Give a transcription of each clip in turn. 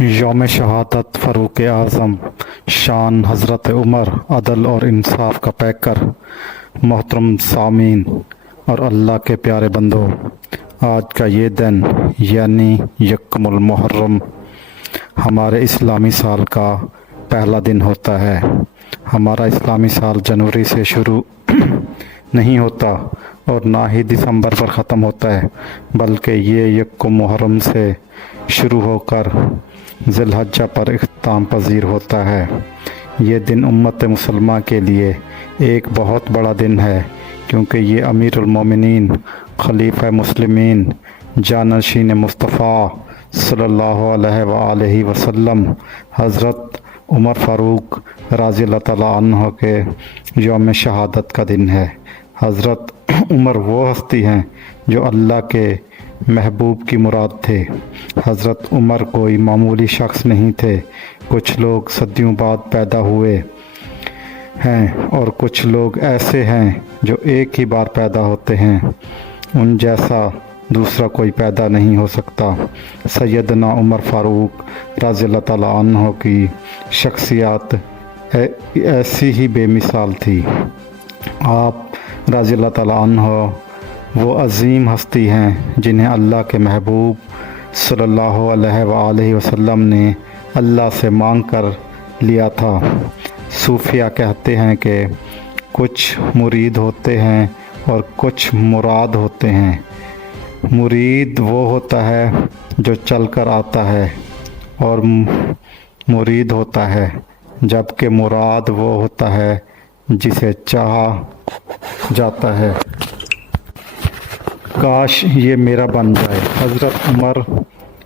यौम शहादत फ़ारूक आज़म शान हज़रत उमर अदल और इंसाफ का पैकर। मोहतरम सामीन और अल्लाह के प्यारे बंदो, आज का ये दिन यानी यकमुल मुहर्रम हमारे इस्लामी साल का पहला दिन होता है। हमारा इस्लामी साल जनवरी से शुरू नहीं होता और ना ही दिसंबर पर ख़त्म होता है, बल्कि ये यकम मुहर्रम से शुरू होकर ज़िलहज्जा पर इख्तिताम पजीर होता है। ये दिन उम्मत मुसलमान के लिए एक बहुत बड़ा दिन है, क्योंकि ये अमीरुल मोमिनीन खलीफा मुस्लिमीन जानशीन मुस्तफ़ा सल्लल्लाहु अलैहि वसल्लम हज़रत उमर फ़ारूक रज़ी अल्लाह तआला अन्हु के यौम शहादत का दिन है। हज़रत उमर वो हस्ती हैं जो अल्लाह के महबूब की मुराद थे। हज़रत उमर कोई मामूली शख्स नहीं थे। कुछ लोग सदियों बाद पैदा हुए हैं और कुछ लोग ऐसे हैं जो एक ही बार पैदा होते हैं। उन जैसा दूसरा कोई पैदा नहीं हो सकता। सैयदना उमर फ़ारूक रज़ी अल्लाह तआला अन्हु की शख्सियत ऐसी ही बेमिसाल थी। आप रज़ी अल्लाह तआला अन्हु वो अज़ीम हस्ती हैं जिन्हें अल्लाह के महबूब सल्लल्लाहु अलैहि वसल्लम ने अल्लाह से मांग कर लिया था। सूफिया कहते हैं कि कुछ मुरीद होते हैं और कुछ मुराद होते हैं। मुरीद वो होता है जो चल कर आता है और मुरीद होता है, जबकि मुराद वो होता है जिसे चाहा जाता है। काश ये मेरा बन जाए। हज़रत उमर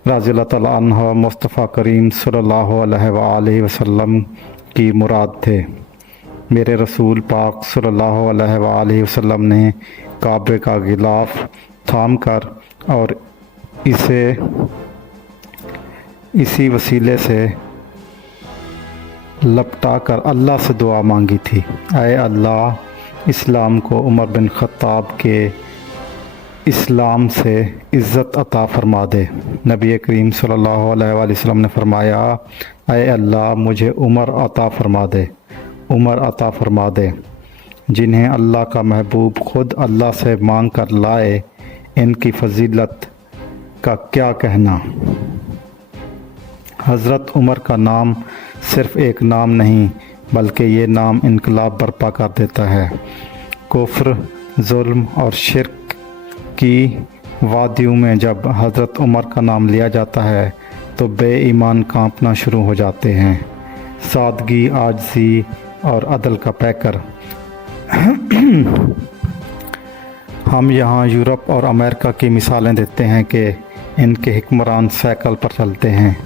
रज़ी अल्लाह तआला अन्हु मुस्तफ़ा करीम सल्लल्लाहु अलैहि वसल्लम की मुराद थे। मेरे रसूल पाक सल्लल्लाहु अलैहि वसल्लम ने काबे का गिलाफ थाम कर और इसी वसीले से लपटा कर अल्लाह से दुआ मांगी थी, ऐ अल्लाह, इस्लाम को उमर बिन ख़त्ताब के इस्लाम से इज़्ज़त अता फ़रमा दे। नबी करीम सल्लल्लाहु अलैहि वसल्लम ने फरमाया, ऐ अल्लाह, मुझे उमर अता फ़रमा दे, उमर अता फ़रमा दे। जिन्हें अल्लाह का महबूब ख़ुद अल्लाह से मांग कर लाए, इनकी फजीलत का क्या कहना। हज़रत उमर का नाम सिर्फ़ एक नाम नहीं, बल्कि ये नाम इनकलाब बर्पा कर देता है। कुफ्र, जुल्म और शिर्क की वादियों में जब हज़रत उमर का नाम लिया जाता है तो बेईमान कांपना शुरू हो जाते हैं। सादगी, आजिज़ी और अदल का पैकर। हम यहाँ यूरोप और अमेरिका की मिसालें देते हैं कि इनके हुक्मरान साइकिल पर चलते हैं।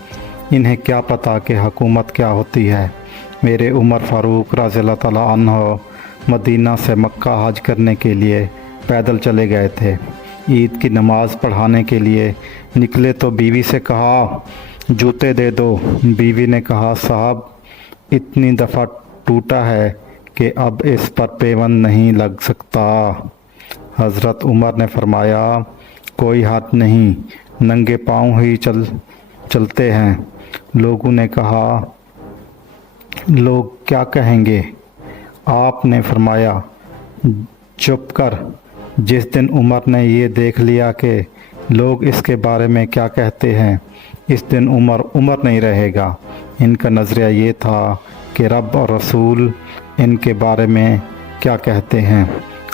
इन्हें क्या पता कि हुकूमत क्या होती है। मेरे उमर फ़ारूक रज़ी अल्लाह तआला अन्हु मदीना से मक्का हज करने के लिए पैदल चले गए थे। ईद की नमाज़ पढ़ाने के लिए निकले तो बीवी से कहा, जूते दे दो। बीवी ने कहा, साहब, इतनी दफ़ा टूटा है कि अब इस पर पेवंद नहीं लग सकता। हज़रत उमर ने फरमाया, कोई हाथ नहीं, नंगे पाँव ही चलते हैं। लोगों ने कहा, लोग क्या कहेंगे। आपने फरमाया, चुप कर। जिस दिन उमर ने ये देख लिया कि लोग इसके बारे में क्या कहते हैं, इस दिन उमर नहीं रहेगा। इनका नज़रिया ये था कि रब और रसूल इनके बारे में क्या कहते हैं।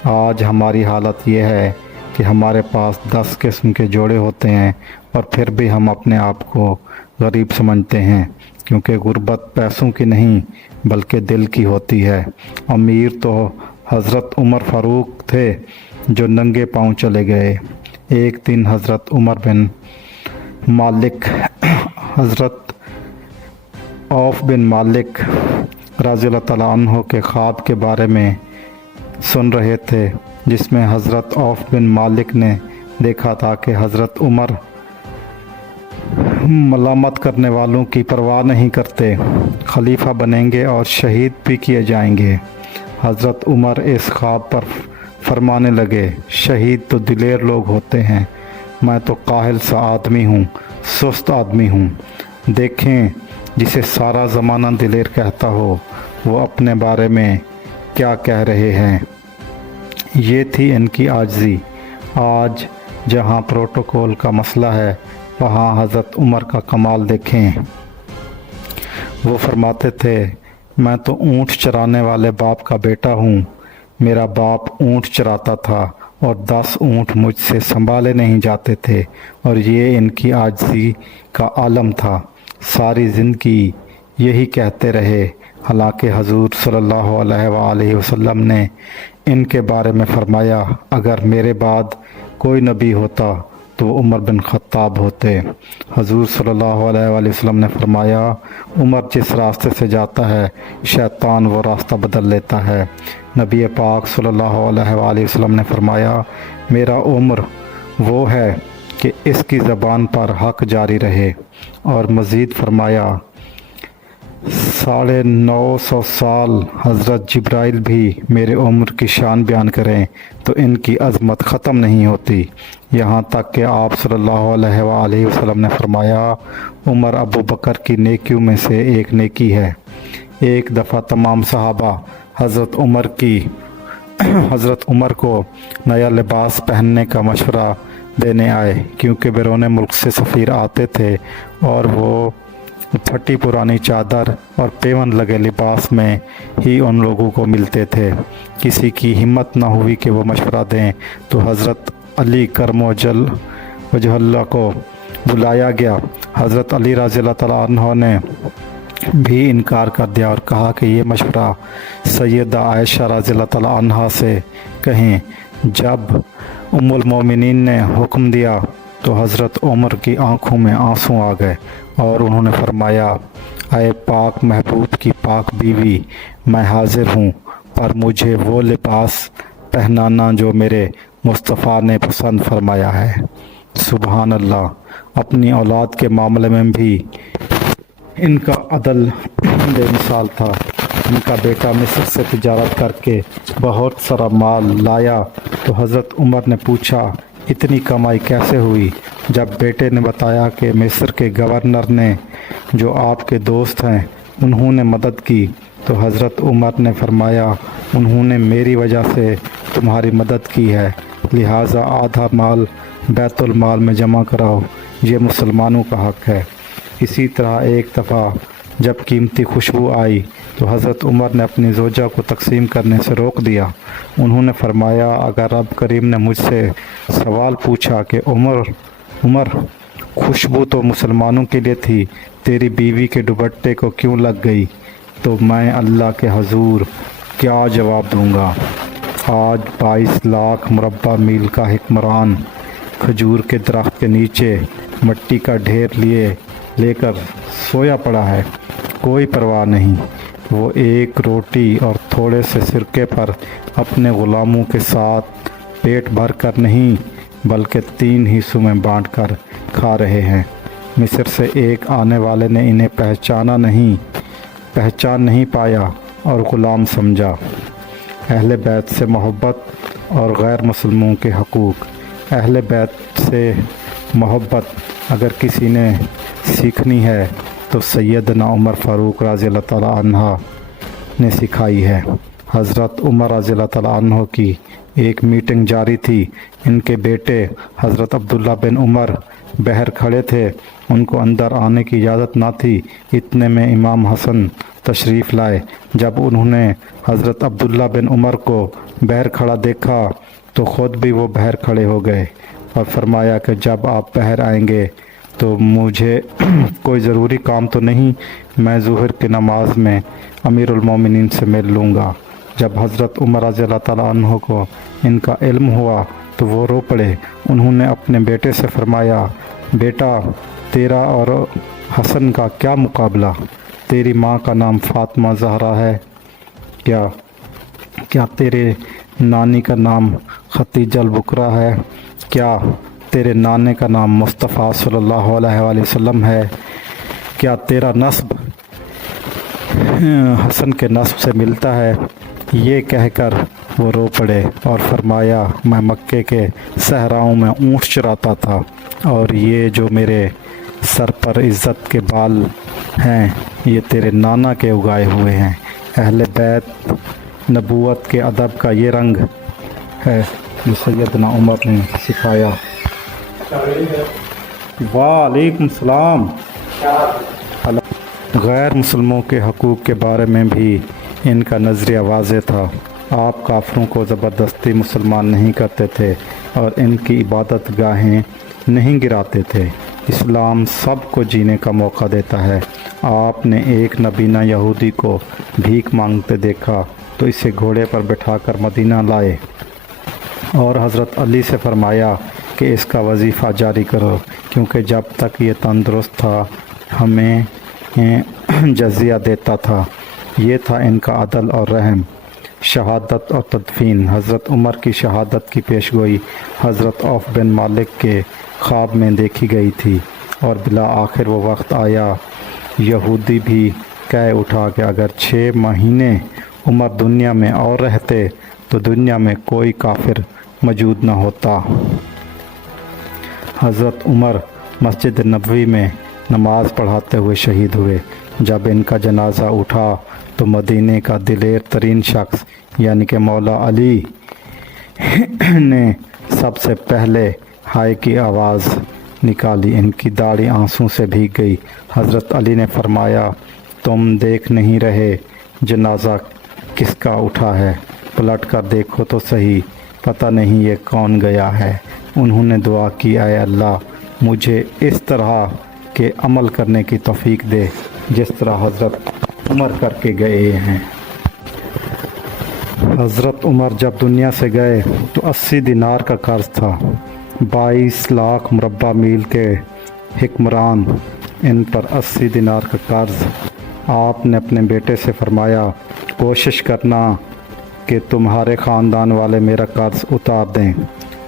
आज हमारी हालत ये है कि हमारे पास 10 किस्म के जोड़े होते हैं और फिर भी हम अपने आप को गरीब समझते हैं, क्योंकि गुर्बत पैसों की नहीं बल्कि दिल की होती है। अमीर तो हज़रत उमर फ़ारूक थे जो नंगे पाँव चले गए। एक दिन हज़रत उमर बिन मालिक हज़रत औफ बिन मालिक रज़ी अल्लाह तआला अन्हु के ख्वाब के बारे में सुन रहे थे, जिसमें हज़रत औफ बिन मालिक ने देखा था कि हज़रत उमर मलामत करने वालों की परवाह नहीं करते, खलीफा बनेंगे और शहीद भी किए जाएंगे। हज़रत उमर इस ख्वाब पर फरमाने लगे, शहीद तो दिलेर लोग होते हैं, मैं तो काहिल सा आदमी हूँ, सुस्त आदमी हूँ। دیکھیں جسے سارا زمانہ دلیر کہتا ہو وہ اپنے بارے میں کیا کہہ رہے ہیں۔ یہ تھی ان کی عاجزی۔ آج جہاں پروٹوکول کا مسئلہ ہے وہاں حضرت عمر کا کمال دیکھیں۔ وہ فرماتے تھے میں تو اونٹ چرانے والے باپ کا بیٹا ہوں، میرا باپ اونٹ چراتا تھا اور 10 اونٹ مجھ سے سنبھالے نہیں جاتے تھے، اور یہ ان کی عاجزی کا عالم تھا۔ ساری زندگی یہی کہتے رہے، حالانکہ حضور صلی اللہ علیہ وآلہ وسلم نے ان کے بارے میں فرمایا اگر میرے بعد کوئی نبی ہوتا تو وہ عمر بن خطاب ہوتے۔ حضور صلی اللہ علیہ وآلہ وسلم نے فرمایا عمر جس راستے سے جاتا ہے شیطان وہ راستہ بدل لیتا ہے۔ نبی پاک صلی اللہ علیہ وآلہ وسلم نے فرمایا میرا عمر وہ ہے کہ اس کی زبان پر حق جاری رہے، اور مزید فرمایا 950 سال حضرت جبرائیل بھی میرے عمر کی شان بیان کریں تو ان کی عظمت ختم نہیں ہوتی، یہاں تک کہ آپ صلی اللہ علیہ وآلہ وسلم نے فرمایا عمر ابو بکر کی نیکیوں میں سے ایک نیکی ہے۔ ایک دفعہ تمام صحابہ حضرت عمر کو نیا لباس پہننے کا مشورہ دینے آئے، کیونکہ بیرون ملک سے سفیر آتے تھے اور وہ پھٹی پرانی چادر اور پیون لگے لباس میں ہی ان لوگوں کو ملتے تھے۔ کسی کی ہمت نہ ہوئی کہ وہ مشورہ دیں تو حضرت علی کرم وجہ اللہ کو بلایا گیا۔ حضرت علی رضی اللہ تعالیٰ عنہ نے بھی انکار کر دیا اور کہا کہ یہ مشورہ سیدہ عائشہ رضی اللہ تعالیٰ عنہ سے کہیں۔ جب ام المومنین نے حکم دیا تو حضرت عمر کی آنکھوں میں آنسو آ گئے اور انہوں نے فرمایا اے پاک محبوب کی پاک بیوی، میں حاضر ہوں، پر مجھے وہ لباس پہنانا جو میرے مصطفیٰ نے پسند فرمایا ہے۔ سبحان اللہ۔ اپنی اولاد کے معاملے میں بھی ان کا عدل بے مثال تھا۔ ان کا بیٹا مصر سے تجارت کر کے بہت سارا مال لایا تو حضرت عمر نے پوچھا اتنی کمائی کیسے ہوئی؟ جب بیٹے نے بتایا کہ مصر کے گورنر نے جو آپ کے دوست ہیں انہوں نے مدد کی، تو حضرت عمر نے فرمایا انہوں نے میری وجہ سے تمہاری مدد کی ہے، لہٰذا آدھا مال بیت المال میں جمع کراؤ، یہ مسلمانوں کا حق ہے۔ اسی طرح ایک دفعہ جب قیمتی خوشبو آئی تو حضرت عمر نے اپنی زوجہ کو تقسیم کرنے سے روک دیا۔ انہوں نے فرمایا اگر رب کریم نے مجھ سے سوال پوچھا کہ عمر خوشبو تو مسلمانوں کے لیے تھی، تیری بیوی کے دوپٹے کو کیوں لگ گئی، تو میں اللہ کے حضور کیا جواب دوں گا؟ آج 22 لاکھ مربع میل کا حکمران کھجور کے درخت کے نیچے مٹی کا ڈھیر لے کر سویا پڑا ہے، کوئی پرواہ نہیں۔ وہ ایک روٹی اور تھوڑے سے سرکے پر اپنے غلاموں کے ساتھ پیٹ بھر کر نہیں بلکہ 3 حصوں میں بانٹ کر کھا رہے ہیں۔ مصر سے ایک آنے والے نے انہیں پہچان نہیں پایا اور غلام سمجھا۔ اہل بیت سے محبت اور غیر مسلموں کے حقوق۔ اہل بیت سے محبت اگر کسی نے سیکھنی ہے تو سیدنا عمر فاروق رضی اللہ تعالیٰ عنہ نے سکھائی ہے۔ حضرت عمر رضی اللہ تعالیٰ عنہ کی ایک میٹنگ جاری تھی۔ ان کے بیٹے حضرت عبداللہ بن عمر باہر کھڑے تھے، ان کو اندر آنے کی اجازت نہ تھی۔ اتنے میں امام حسن تشریف لائے۔ جب انہوں نے حضرت عبداللہ بن عمر کو باہر کھڑا دیکھا تو خود بھی وہ باہر کھڑے ہو گئے اور فرمایا کہ جب آپ باہر آئیں گے تو مجھے کوئی ضروری کام تو نہیں، میں ظہر کی نماز میں امیر المومنین سے مل لوں گا۔ جب حضرت عمر رضی اللہ تعالیٰ عنہ کو ان کا علم ہوا تو وہ رو پڑے۔ انہوں نے اپنے بیٹے سے فرمایا بیٹا تیرا اور حسن کا کیا مقابلہ؟ تیری ماں کا نام فاطمہ زہرا ہے، کیا تیرے نانی کا نام ختیجہ البکرا ہے؟ کیا تیرے نانے کا نام مصطفیٰ صلی اللہ علیہ وآلہ وسلم ہے؟ کیا تیرا نسب حسن کے نسب سے ملتا ہے؟ یہ کہہ کر وہ رو پڑے اور فرمایا میں مکے کے صحراؤں میں اونٹ چراتا تھا اور یہ جو میرے सर पर इज़्ज़त के बाल हैं, ये तेरे नाना के उगाए हुए हैं। अहले बैत नबूवत के अदब का ये रंग है जो सैयदना उमर ने सिखाया। वालेकुम सलाम। गैर मुसलमों के हकूक़ के बारे में भी इनका नज़रिया वाज़े था। आप काफरों को ज़बरदस्ती मुसलमान नहीं करते थे और इनकी इबादत गाहें नहीं गिराते थे। इस्लाम सबको जीने का मौका देता है। आपने एक नबीना यहूदी को भीख मांगते देखा तो इसे घोड़े पर बिठाकर मदीना लाए और हज़रत अली से फरमाया कि इसका वजीफ़ा जारी करो, क्योंकि जब तक ये तंदुरुस्त था हमें जज़िया देता था। ये था इनका अदल और रहम। शहादत और तदफीन। हज़रत उमर की शहादत की पेशगोई हज़रत औफ बिन मालिक के ख्वाब में देखी गई थी और बिला आखिर वो वक्त आया। यहूदी भी कह उठा कि अगर 6 महीने उमर दुनिया में और रहते तो दुनिया में कोई काफिर मौजूद न होता। हज़रत उमर मस्जिद नबवी में नमाज पढ़ाते हुए शहीद हुए। जब इनका जनाज़ा उठा तो मदीने का दिलेर तरीन शख्स यानी कि मौला अली ने सबसे पहले हाय की आवाज़ निकाली। इनकी दाढ़ी आंसू से भीग गई। हज़रत अली ने फरमाया, तुम देख नहीं रहे जनाज़ा किसका उठा है? पलट कर देखो तो सही, पता नहीं ये कौन गया है। उन्होंने दुआ की, आए अल्लाह मुझे इस तरह के अमल करने की तौफीक दे जिस तरह हज़रत उमर करके गए हैं। हज़रत उमर जब दुनिया से गए तो 80 दिनार का कर्ज था। 22 लाख मुरब्बा मील के हिक्मरान, इन पर 80 दिनार का कर्ज। आपने अपने बेटे से फरमाया, कोशिश करना कि तुम्हारे ख़ानदान वाले मेरा कर्ज उतार दें।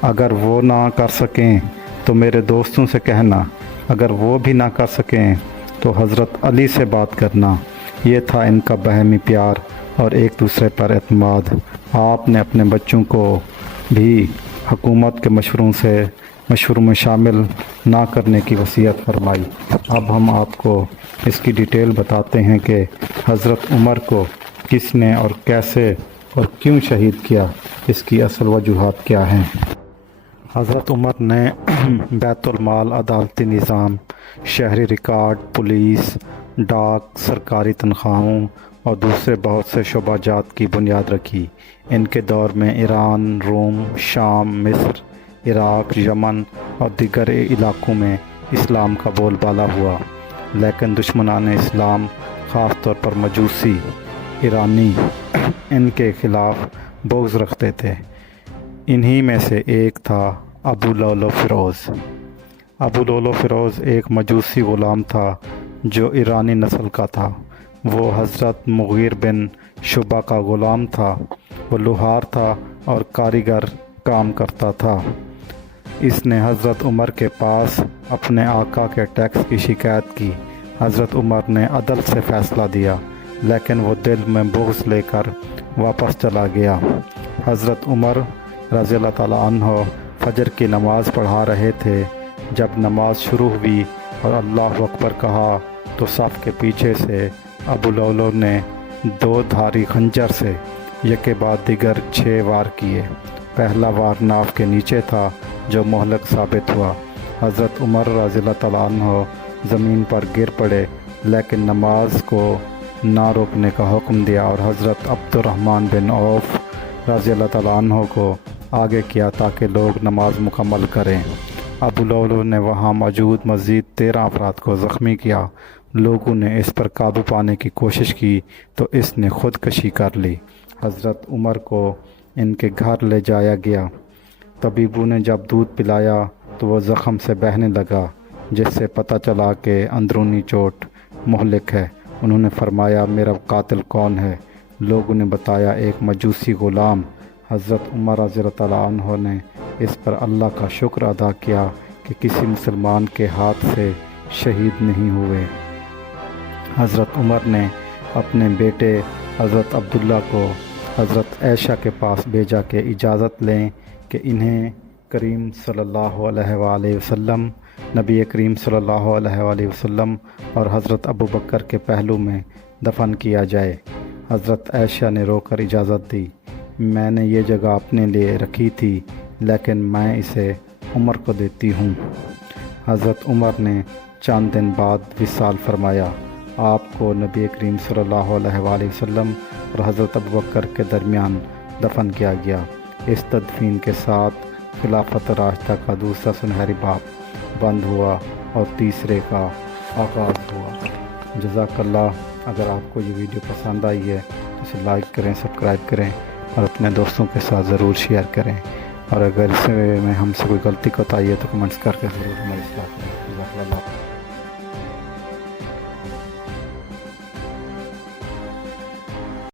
अगर वो ना कर सकें तो मेरे दोस्तों से कहना, अगर वो भी ना कर सकें तो हज़रत अली से बात करना। ये था इनका बहमी प्यार और एक दूसरे पर एतमाद। आपने अपने बच्चों को भी हुकूमत के मशवरों में शामिल ना करने की वसीयत फरमाई। अब हम आपको इसकी डिटेल बताते हैं कि हज़रत उमर को किसने और कैसे और क्यों शहीद किया, इसकी असल वजूहात क्या हैं। हज़रत उमर ने बैतुल माल, अदालती निज़ाम, शहरी रिकॉर्ड, पुलिस, डाक, सरकारी तनख्वाहों और दूसरे बहुत से शोबाजात की बुनियाद रखी। इनके दौर में ईरान, रोम, शाम, मिस्र, इराक़, यमन और दीगर इलाक़ों में इस्लाम का बोलबाला हुआ, लेकिन दुश्मनान इस्लाम ख़ास तौर पर मजूसी ईरानी इनके ख़िलाफ़ बुग़्ज़ रखते थे। इन्हीं में से एक था अबू लौलो फ़िरोज़। अबू लौलो फ़िरोज़ एक मजूसी ग़ुलाम था जो ईरानी नस्ल का था। वो हज़रत मुग़ीर बिन शुबा का ग़ुलाम था। वो लुहार था और कारीगर काम करता था। इसने हज़रत उमर के पास अपने आका के टैक्स की शिकायत की। हज़रत उमर ने अदल से फ़ैसला दिया, लेकिन वो दिल में बुग़्ज़ लेकर वापस चला गया। हज़रत उमर रज़ियल्लाहु ताला अन्हो फ़जर की नमाज़ पढ़ा रहे थे। जब नमाज शुरू हुई और अल्लाह अकबर कहा तो सफ़ के पीछे से अबू लौलो ने 2 धारी खंजर से एक के बाद दिगर 6 वार किए। पहला वार नाव के नीचे था जो मोहलक साबित हुआ। हज़रत उमर रज़ियल्लाहु ताला अन्हो ज़मीन पर गिर पड़े, लेकिन नमाज को ना रोकने का हुक्म दिया और हज़रत अब्दुर्रहमान बिन औफ रज़ियल्लाहु ताला अन्हो को आगे किया ताकि लोग नमाज मुकम्मल करें। अबू लौलो ने वहाँ मौजूद मज़ीद 13 अफराद को ज़ख्मी किया। लोगों ने इस पर काबू पाने की कोशिश की तो इसने ख़ुदकशी कर ली। हज़रत उमर को इनके घर ले जाया गया। तबीबों ने जब दूध पिलाया तो वह ज़ख़म से बहने लगा, जिससे पता चला कि अंदरूनी चोट मुहलिक है। उन्होंने फरमाया, मेरा कातिल कौन है? लोगों ने बताया, एक मजूसी ग़ुलाम। हज़रत उमर रज़ियल्लाहु ताला अन्हो ने इस पर अल्लाह का शुक्र अदा किया कि किसी मुसलमान के हाथ से शहीद नहीं हुए। हज़रत उमर ने अपने बेटे हज़रत अब्दुल्ला को हज़रत आयशा के पास भेजा कि इजाज़त लें कि इन्हें करीम सल्लल्लाहु अलैहि वसल्लम نبی کریم صلی اللہ علیہ وآلہ وسلم اور حضرت ابو بکر کے پہلو میں دفن کیا جائے۔ حضرت عائشہ نے رو کر اجازت دی، میں نے یہ جگہ اپنے لیے رکھی تھی لیکن میں اسے عمر کو دیتی ہوں۔ حضرت عمر نے چند دن بعد وصال فرمایا۔ آپ کو نبی کریم صلی اللہ علیہ وآلہ وسلم اور حضرت ابو بکر کے درمیان دفن کیا گیا۔ اس تدفین کے ساتھ خلافت راشدہ کا دوسرا سنہری باب بند ہوا اور تیسرے کا آغاز ہوا۔ جزاک اللہ۔ اگر آپ کو یہ ویڈیو پسند آئی ہے تو اسے لائک کریں، سبسکرائب کریں اور اپنے دوستوں کے ساتھ ضرور شیئر کریں، اور اگر اس میں ہم سے کوئی غلطی کوتاہی ہے تو کمنٹس کر کے ضرور ہماری اصلاح کریں۔ جزاک اللہ۔